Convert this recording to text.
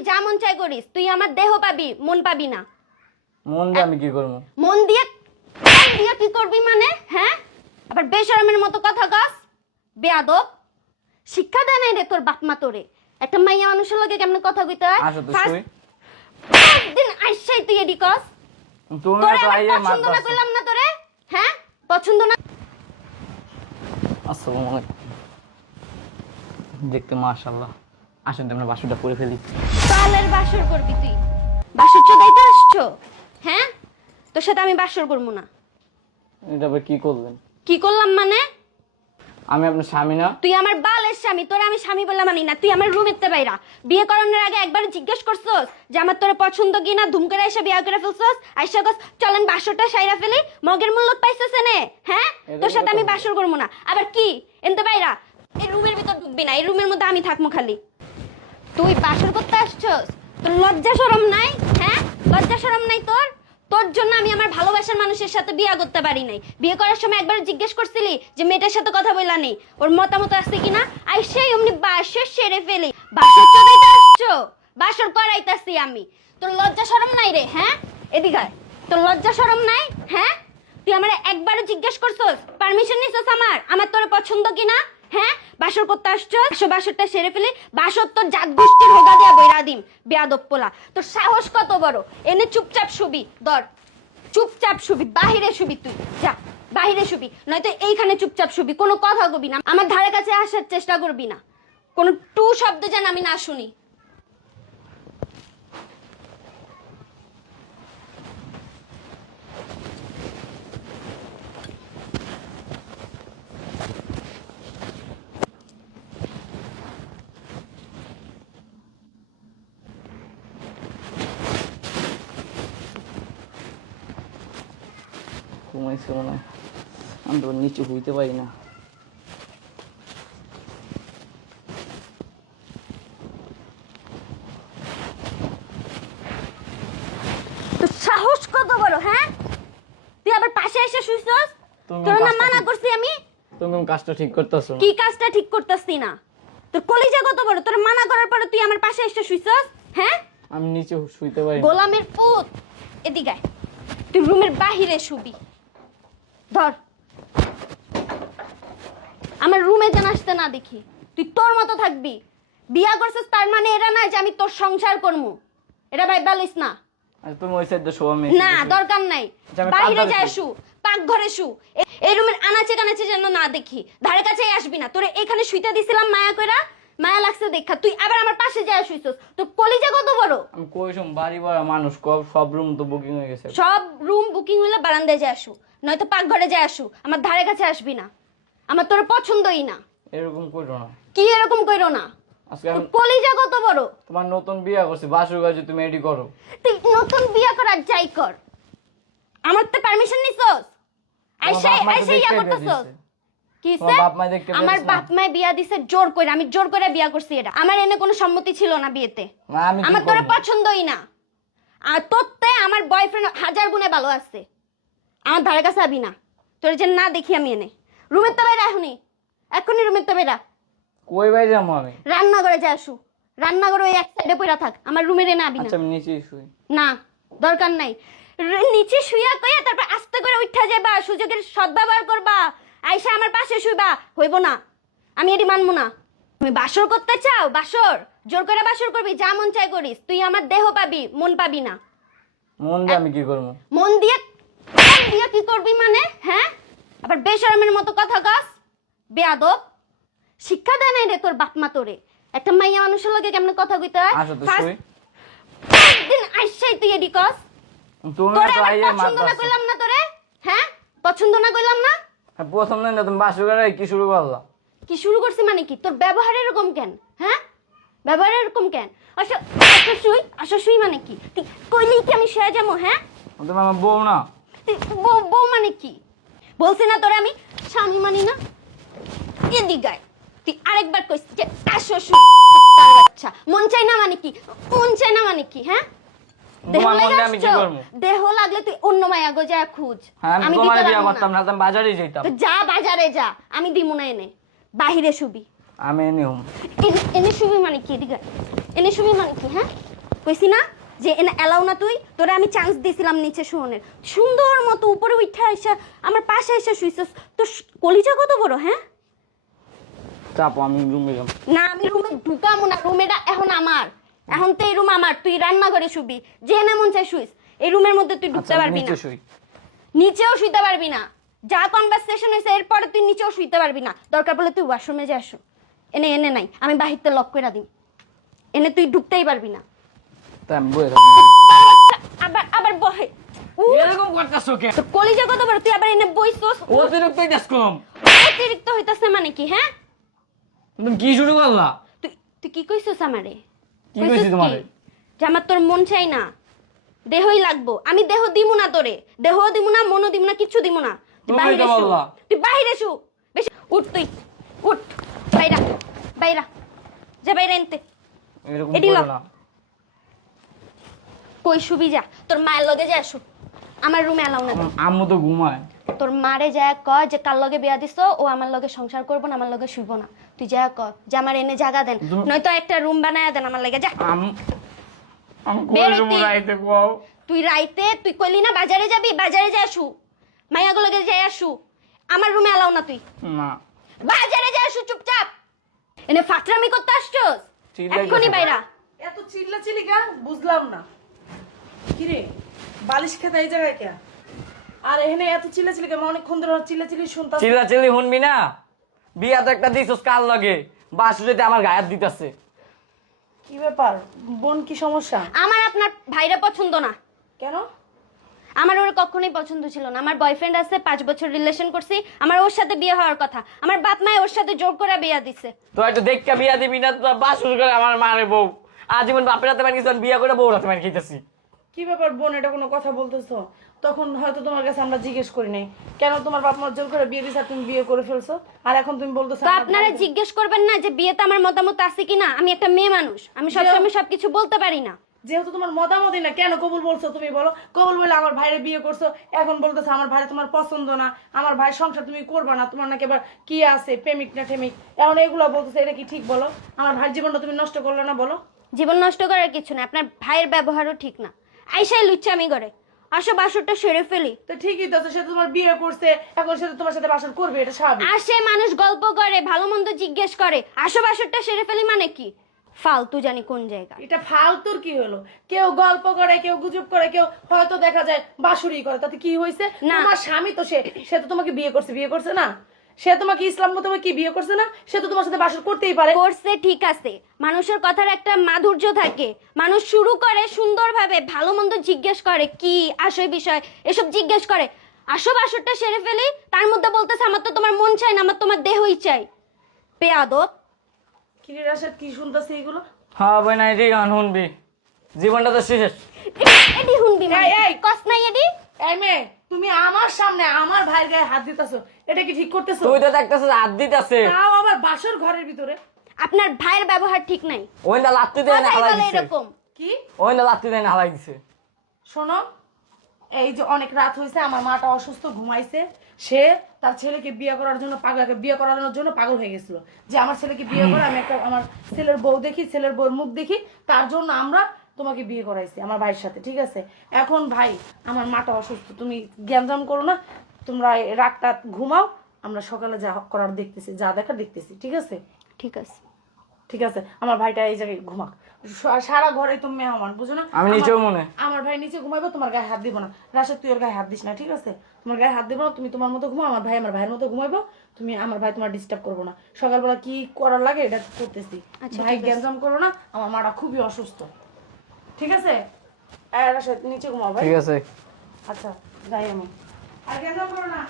পাবি, যা মন চাই করিস। তুই আমার দেহ পাবি, মন পাবি না। মন দিয়ে আমি কি করবো? মন দিয়ে কি করবি মানে? হ্যাঁ, আবার বেশরমের মতো কথা কস। বেয়াদব, শিক্ষা দেয় নাই রে তোর বাপ মা তোরে। একটা মাইয়া মানুষের লগে কেমনে কথা কইতে হয়? আসো তো শুই। দিন আইসাই তুই এডি কস। তুমি তোরে তো আমি আইয়ে পছন্দ না মারতাছ। করলাম না তোরে। হ্যাঁ, পছন্দ না। আসসালামু আলাইকুম। দেখতে মাশাআল্লাহ। আসেন আমরা বাসুটা করে ফেলি। কালের বাসর করবি তুই? বাসর চোদাইতে আসছো? হ্যাঁ, তোর সাথে আমি বাসর করবো না। এটা আবার কি করলেন? কি করলাম মানে? আমি আপনার স্বামী না? তুই আমার বালের স্বামী, তোরে আমি স্বামী বললাম মানি না। তুই আমার রুমের তে বাইরা। বিয়ে করানোর আগে একবার জিজ্ঞেস করছস যে আমার তোরে পছন্দ কিনা? ধুম করে এসে বিয়ে করে ফেলছস। আইসা কস চলেন বাসরটা সাইরা ফেলি। মগের মূল্য পাইছস এনে? হ্যাঁ, তোর সাথে আমি বাসর করবো না। আবার কি এনতে বাইরা? এই রুমের ভিতর ঢুকবি না, এই রুমের মধ্যে আমি থাকবো খালি। তুই বাসর করতে আসছস? তোর লজ্জা শরম নাই? হ্যাঁ, লজ্জা শরম নাই তোর? তোর জন্য আমি আমার ভালোবাসার মানুষের সাথে বিয়ে করতে পারি নাই। বিয়ে করার সময় একবার জিজ্ঞেস করছিলি যে মেয়েটার সাথে কথা বললা নেই, ওর মতামত আছে কিনা? আই সেই অমনি বাসর সেরে ফেলি। বাসর চড়াইতে আসছো? বাসর করাইতাছি আমি। তোর লজ্জা শরম নাই রে? হ্যাঁ, এদিকে আয়। তোর লজ্জা শরম নাই? হ্যাঁ, তুই আমারে একবারও জিজ্ঞেস করছস, পারমিশন নিছস আমার তোর পছন্দ কিনা? হ্যাঁ, বাসর করতে আসছস? বাসরটা সেরে ফেলি। বাসর তোর জাত গোষ্ঠীর হোগা দিয়া বইরা দিম। বেয়াদব পোলা, তোর সাহস কত বড়? এনে চুপচাপ শুবি। ধর, চুপচাপ শুবি, বাহিরে শুবি। তুই যা বাহিরে শুবি, নয়তো এইখানে চুপচাপ শুবি। কোনো কথা কবি না, আমার ধারে কাছে আসার চেষ্টা করবি না। কোনো টু শব্দ যেন আমি না শুনি। ঘুমাইছিল না, আমি তো নিচে হইতে পারি না। তোর সাহস কত বড়? হ্যাঁ, তুই আবার পাশে এসে শুইছস? তোর না মানা করছি আমি? তুমি কাজটা ঠিক করতেছো? কি কাজটা ঠিক করতেছি না? তোর কলিজা কত বড়? তোর মানা করার পরে তুই আমার পাশে এসে শুইছস? হ্যাঁ, আমি নিচে শুইতে পারি না। গোলামের পুত, এদিকে আয়। তুই রুমের বাহিরে শুবি। ধর, আমার রুমে যেন আসতে না দেখি। তুই তোর মতো থাকবি। বিয়া করছিস তার মানে এটা না যে আমি তোর সংসার করবো। এটা ভাই বলিস না। আচ্ছা তুমি ওই সাইডে শো, আমি না, দরকার নাই। বাইরে যায় শু, পাক ঘরে শু। এই রুমের আনাচে কানাচে যেন না দেখি। ধারে কাছেই আসবি না। তোরে এখানে শুইতে দিছিলাম মায়া কইরা, মায়া লাগছে দেখা তুই আবার আমার পাশে যায় শুইছস। তোর কলিজা কত বড়? আমি কইছম বাড়ি ভাড়া মানুষ সব রুম তো বুকিং হয়ে গেছে। সব রুম বুকিং হইলে বারান্দায় যায় আসু, নয়তো পাক ঘরে যায় আসু। আমার ধারে কাছে আসবি না। আমার তোর পছন্দই না। এরকম কইরো না। কি এরকম কইরো না? আজকে আমি কলিজা কত বড়? তোমার নতুন বিয়ে করছি, বাসুর কাছে তুমি এডি করো। তুই নতুন বিয়া করার যাই কর, আমার তো পারমিশন নিছস? আইসা ইয়া করতেছস? কিসে? আমার বাপ মা বিয়া দিছে জোর করে। আমি জোর করে বিয়া করছি। এটা আমার এনে কোনো সম্মতি ছিল না বিয়েতে। আমার তোর পছন্দই না। আর তোরতে আমার বয়ফ্রেন্ড হাজার গুণে ভালো আছে। আমার ধারে কাছে আবি না। তোর যে না দেখি আমি এনে রুমের তো বাইরে এখনই রুমের তো বাইরা। কই ভাই যাবো আমি? রান্নাঘরে যা আসু। রান্নাঘরে ওই এক সাইডে পড়া থাক। আমার রুমের এনে আবি না। আচ্ছা আমি নিচেই শুই। না, দরকার নাই। নিচে শুইয়া কইয়া তারপর আস্তে করে উঠা যাবা, সুযোগের সদ্ব্যবহার করবা। আইসা আমার পাশে শুইবা, হইব না। আমি এটি মানবো না। তুমি বাসর করতে চাও? বাসর জোর করে বাসর করবি, যা মন চাই করিস। তুই আমার দেহ পাবি, মন পাবি না। মন দিয়ে আমি কি করবো? মন দিয়ে কি করবি মানে? হ্যাঁ, আবার বেশরমের মতো কথা কস। বেয়াদব, শিক্ষা দেয় নাই রে তোর বাপ মা তোরে। একটা মাইয়া মানুষের লগে কেমনে কথা কইতে হয়? আসো তো শুই। দিন আইসাই তুই এডি কস। তুমি তোরে তো আমি আইয়ে পছন্দ না মারতাছ। কইলাম না তোরে? হ্যাঁ, পছন্দ না কইলাম না? প্রথম দিন তুমি বাসুর করে কি শুরু করলা? কি শুরু করছি মানে কি? তোর ব্যবহার এরকম কেন? হ্যাঁ, ব্যবহার এরকম কেন? আচ্ছা আচ্ছা শুই মানে কি? তুই কইলেই কি আমি শুয়ে যাবো? হ্যাঁ, তুমি আমার বউ না? তুই বউ মানে কি? বলছি না তোরে আমি স্বামী মানি না। এদিকে তুই আরেকবার কইস যে আসো শুই। আচ্ছা মন চাই না মানে কি? মন চাই না মানে কি? হ্যাঁ, তোমার মন দিয়ে আমি কি করব? দেহ লাগলে তুই অন্য মায়া গো যা খুঁজ। আমি তোমারে বিয়ে করতাম না, আমি বাজারে যাইতাম। তো যা বাজারে যা, আমি দিমু না এনে। বাহিরে শুবি। আমি এনে হুম। এনে শুবি মানে কি? এদিকে এনে শুবি মানে কি? হ্যাঁ, কইছি না যে এনে এলাও না তুই, তোরে আমি চান্স দিয়েছিলাম নিচে শোনের, সুন্দর মতো উপরে উঠে এসে আমার পাশে এসে শুইছস। তোর কলিজা কত বড়, হ্যাঁ? চাপো, আমি রুমে যাবো। না আমি রুমে ঢুকামো না, রুমেটা এখন আমার, এখন তো এই রুম আমার, তুই রান্না করে শুবি, যে না মন চাই শুইস, এই রুমের মধ্যে তুই ঢুকতে আচ্ছা, পারবি না, নিচে শুই। নিচেও শুইতে পারবি না, যা কনভারসেশন হয়েছে এরপরে তুই নিচেও শুইতে পারবি না, দরকার পড়লে তুই ওয়াশরুমে যা আসো, এনে এনে নাই আমি বাহিরতে লক করে দিই, এনে তুই ঢুকতেই পারবি না। তাই আমি বয়ে থাকবো। আবার আবার বহে এরকম করতেছো কেন? তোর কলিজা কত বড়, তুই আবার এনে বইছস, অতিরিক্ত ইটাস কম। অতিরিক্ত হইতাছে মানে কি, হ্যাঁ? তুমি কি শুরু করলা? তুই তুই কি কইছস আমারে? কি কইছি তোমারে? যে আমার তোর মন চাই না, দেহই লাগবো, আমি দেহ দিমু না তোরে, দেহ দিমু না, মনও দিমু না, কিচ্ছু দিমু না, তুই তুমি বাইরে তো শু, বললা। তুই বাইরে শু, বেশি উঠ, তুই উঠ, বাইরা বাইরা যা, বাইরে এনতে, এরকম এডি করো ল। না। কই শুবি যা, তোর মায়ের লগে যা আসু, আমার রুমে এলাও না। আমার আম্মু তো ঘুমায়। তোর মারে যা কয় যে কার লগে বিয়া দিছো, ও আমার লগে সংসার করবো না, আমার লগে শুইব না, তুই যা কর যে আমার এনে জায়গা দেন, নয়তো একটা রুম বানায় দেন আমার লাগে, যা। আমি বের কই হইতি। রাইতে কও। তুই রাইতে তুই কইলি না বাজারে যাবি, বাজারে যা আসু, মাইয়াগুলো লগে যাই আসু, আমার রুমে এলাও না, তুই না। বাজারে যা আসু চুপচাপ, এনে ফাকরামি করতে আসছস, চিল্লাই এক্ষুনি গেছে। বাইরা। এত চিল্লা চিলি কেন বুঝলাম না। কিরে বালিশ খেতে এই জায়গায় কে? আর এখানে এত চিল্লা চিলি কেন? অনেকক্ষণ ধরে চিল্লা চিলি শুনতাম। চিল্লা চিল্লি শুনবি না? বিয়া তো একটা দিছস কাল লাগে, বাসুরিতে আমার গায়ে হাত দিতেছে। কি ব্যাপার বোন, কি সমস্যা? আমার আপনার ভাইরা পছন্দ না, কেন? আমার ওর কখনোই পছন্দ ছিল না, আমার বয়ফ্রেন্ড আছে, 5 বছর রিলেশন করছি, আমার ওর সাথে বিয়ে হওয়ার কথা, আমার বাপ মায়ে ওর সাথে জোর করে বিয়ে দিছে। তো একটু দেখা বিয়া দিবি না? তো বাসুর করে আমার মারে বউ আজীবন বাপের হাতে মার কিছু, বিয়া করে বউর হাতে মার খেতেছি। কি ব্যাপার বোন, এটা কোনো কথা বলতেছো? তখন হয়তো তোমার কাছে আমরা জিজ্ঞেস করি নাই কেন তোমার বাপ মা জোর করে বিয়ে দিছে আর তুমি বিয়ে করে ফেলছো, আর এখন তুমি বলতেছো তো আমার আপনারা ভাই- জিজ্ঞেস করবেন না যে বিয়েতে আমার মতামত আছে কিনা? আমি একটা মেয়ে মানুষ, আমি সবসময় সবকিছু বলতে পারি না। যেহেতু তোমার মতামতই না, কেন কবুল বলছো? তুমি বলো কবুল বলে আমার ভাইরে বিয়ে করছো, এখন বলতেছো আমার ভাই তোমার পছন্দ না, আমার ভাই সংসার তুমি করবা না, তোমার নাকি এবার কি আছে প্রেমিক না ঠেমিক, এখন এগুলো বলতেছো, এটা কি ঠিক বলো? আমার ভাইয়ের জীবনটা তুমি নষ্ট করলে না বলো? জীবন নষ্ট করার কিছু না, আপনার ভাইয়ের ব্যবহারও ঠিক না, আইসাই লুচ্চামি করে, আসো বাসরটা সেরে ফেলি। তো ঠিকই তো আছে, সে তো তোমার বিয়ে করছে, এখন সে তো তোমার সাথে বাসর করবে, এটা স্বাভাবিক। আসে মানুষ গল্প করে, ভালো মন্দ জিজ্ঞেস করে, আসো বাসরটা সেরে ফেলি মানে কি? ফালতু জানি কোন জায়গা। এটা ফালতুর কি হলো? কেউ গল্প করে, কেউ গুজব করে, কেউ হয়তো দেখা যায় বাসুরি করে, তাতে কি হয়েছে? না। তোমার স্বামী তো সে তো তোমাকে বিয়ে করছে না? সে তোমাকে ইসলাম মতো কি বিয়ে করছে না? সে তো তোমার সাথে বাসর করতেই পারে। করছে ঠিক আছে, মানুষের কথার একটা মাধুর্য থাকে, মানুষ শুরু করে সুন্দরভাবে, ভালো মন্দ জিজ্ঞেস করে, কি আসল বিষয় এসব জিজ্ঞেস করে, আসো বাসরটা সেরে ফেলি, তার মধ্যে বলতেছে আমার তো তোমার মন চাই না, আমার তোমার দেহই চাই। বেয়াদব। কি রে রাশেদ, কি শুনতেছি এগুলো? হ্যাঁ ভাই, না এটি গান শুনবি, জীবনটা তো শেষ। এডি হুনবি মানে এই, এই। কস নাই এডি। এই মেয়ে, তুমি আমার সামনে আমার ভাইয়ের গায়ে হাত দিতেছো, এটা কি ঠিক করতেছো? তুই তো দেখতেছিস হাত দিতেছে, তাও আবার বাসর ঘরের ভিতরে। আপনার ভাইয়ের ব্যবহার ঠিক নাই, ওই না লাত্তি দেয় না কথাই হালাই বলে দিছে, এরকম। কি? ওই না লাত্তি দেয় না হালাই দিছে। শোনো, এই যে অনেক রাত হয়েছে, আমার মাটা অসুস্থ, ঘুমাইছে, সে তার ছেলেকে বিয়ে করার জন্য পাগল হয়ে গেছিল, যে আমার ছেলেকে বিয়ে করে আমি একটা আমার ছেলের বউ দেখি, ছেলের বউর মুখ দেখি, তার জন্য আমরা তোমাকে বিয়ে করাইছি আমার ভাইয়ের সাথে, ঠিক আছে? এখন ভাই আমার মাটা অসুস্থ, তুমি জ্ঞানজাম করো না, তোমরা এই রাতটা ঘুমাও, আমরা সকালে যা করার দেখতেছি, যা দেখার দেখতেছি, ঠিক আছে? ঠিক আছে। ঠিক আছে, আমার ভাইটা এই জায়গায় ঘুমাক, সারা ঘরে তুমি মেহমান, বুঝো না? আমি নিচেও মনে। আমার ভাই নিচে ঘুমাইবো, তোমার গায়ে হাত দিব না। রাশেদ, তুই ওর গায়ে হাত দিস না, ঠিক আছে? তোমার গায়ে হাত দিব না, তুমি তোমার মতো ঘুমাও, আমার ভাই আমার ভাইয়ের মতো ঘুমাইবো, তুমি আমার ভাই তোমার ডিস্টার্ব করবো না, সকালবেলা কি করার লাগে এটা করতেছি। আচ্ছা, ভাই ঠিক আছে। গ্যাঞ্জাম করো না, আমার মাটা খুবই অসুস্থ, ঠিক আছে? রাশেদ নিচে ঘুমাও ভাই। ঠিক আছে। আচ্ছা যাই আমি, আর গ্যাঞ্জাম করো না।